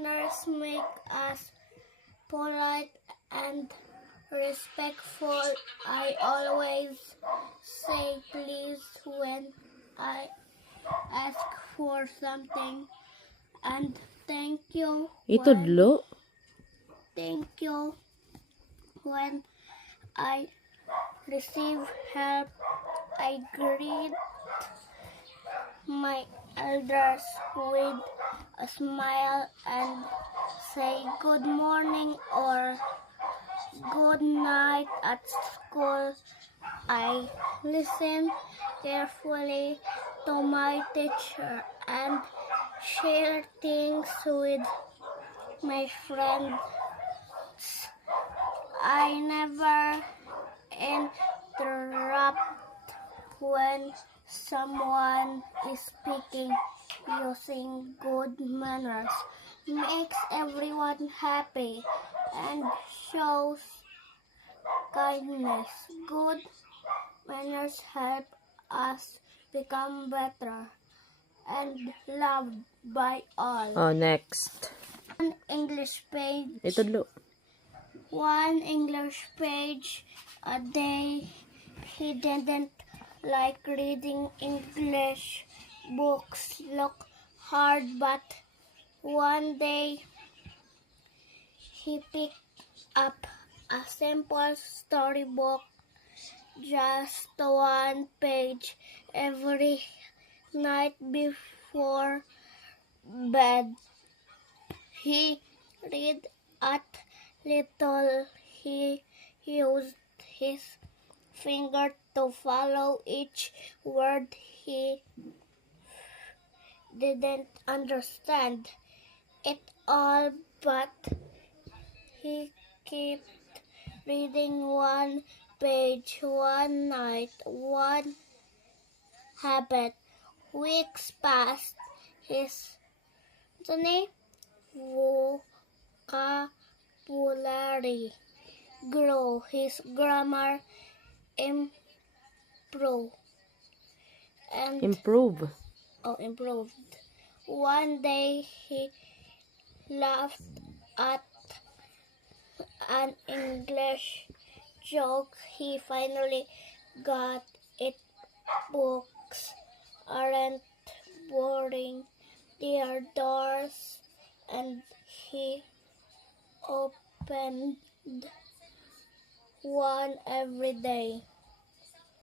manners make us polite and respectful. I always say please when I ask for something, and thank you Itudlo. when I receive help. I greet my elders with a smile and say good morning or good night at school. I listen carefully to my teacher and share things with my friends. I never interrupt when someone is speaking. Using good manners makes everyone happy and shows kindness. Good manners help us become better and loved by all. Oh, next. One English page. Itudlo. One English page a day. He didn't like reading English books. Look hard, but one day he picked up a simple storybook, just one page every night before bed. He read at little. He used his finger to follow each word he didn't understand it all, but he kept reading one page one night, one habit. Weeks passed. His vocabulary grew. His grammar improved. Improve. Improved. One day he laughed at an English joke. He finally got it. Books aren't boring. They are doors, and he opened one every day.